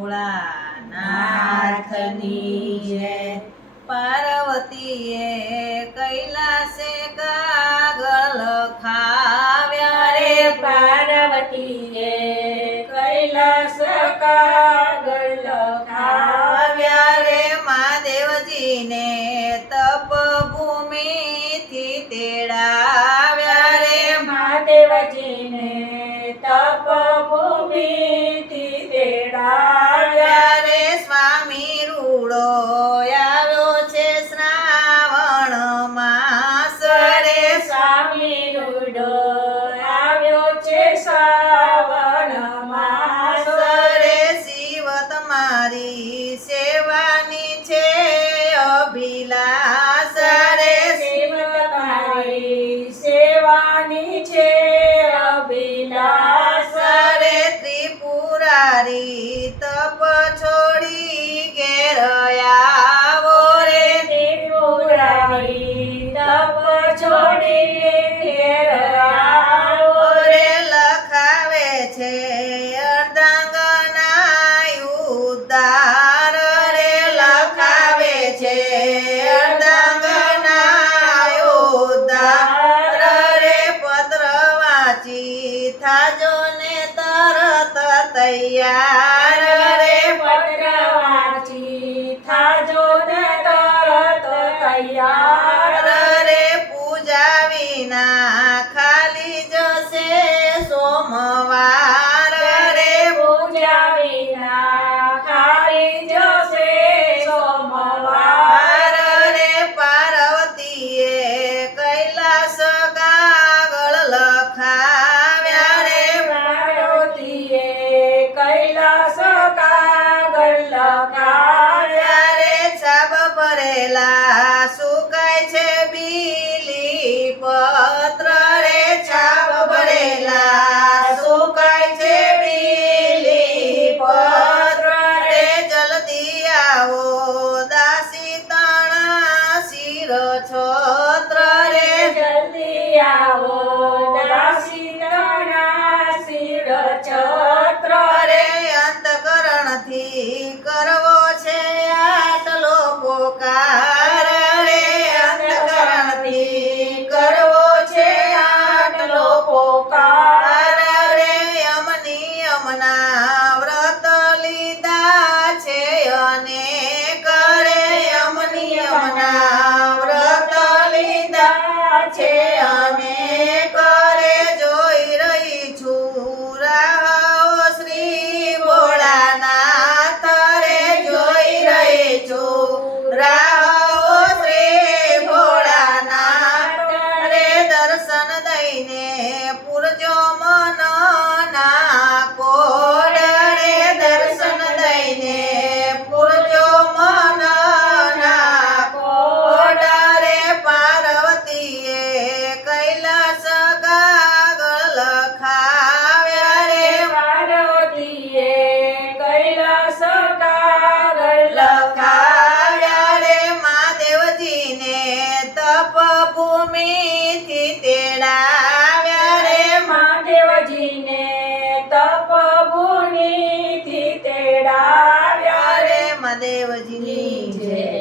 ભોળાનાથની જય। પાર્વતીએ કૈલાસે કાગળ લખાવ્યા રે, પાર્વતીએ કૈલાસ કાગળ લખાવ્યા રે, મહાદેવજીને તપભૂમિથી તેડાવ્યા રે, મહાદેવજીને તપભૂમિથી તેડાવ્યા રે, સ્વામી રૂડો આવ્યો છે શ્રાવણ માસ રે, સ્વામી રૂડો આવ્યો છે શ્રાવણ માસ રે, શિવ તમારી સેવાની છે અભિલાષ રે, શિવ તમારી સેવાની છે અભિલાષ રે, ત્રિપુરારી તપ છોડી ઘેર આવો રે, ત્રિપુરારી તપ છોડી ઘેર આવો રે, લખાવે છે અર્ધાંગના ઉદ્ધાર રે, લખાવે છે અર્ધાંગના ઉદ્ધાર રે, પત્ર વાંચી થાજો ને તરત તૈયાર રે, પત્ર વાંચી થાજો ને તરત તૈયાર રે, પૂજા વિના ખાલી જશે સોમવાર રે, પૂજા વિના ખાલી જશે સોમવાર રે, પાર્વતીએ કૈલાસ કાગળ લખાવ્યા રે, પાર્વતીએ કૈલાસ કાગળ લખાવ્યા રે, છાપ ભરેલા સુકાય છે બીલી પત્ર રે, છાપ ભરેલા સુકાય છે બીલી પત્ર રે, જલ્દી આવો દાસી તણા શિર છોત્ર રે, જલ્દી આવો દાસી તણા શિર છત્ર રે, અંતકરણથી કરવો છે આટલો પોકાર રે, અંતકરણથી કરવો છે આટલો પોકાર રે, યમની યમના વ્રત લીધા છે અનેક રે, યમની યમના વ્રત લીધા છે અનેક રે, જોઈ રહી છું રાહ શ્રી ભોળાનાથ રે, જોઈ રહી છું રાહ શ્રી ભોળાનાથ રે, દર્શન દઈને પૂરજો મન ના કોડ રે, દર્શન દઈને પૂરજો મન ના કોડ રે, પાર્વતીએ કૈલાસ કાગળ લખાવ્યા રે, પાર્વતીએ કૈલાસ કાગળ લખાવ્યા રે, મહાદેવજીને તપભૂમિથી તેડાવ્યા રે, મહાદેવજીને તપભૂમિથી તેડાવ્યા રે, મહાદેવજીની જય।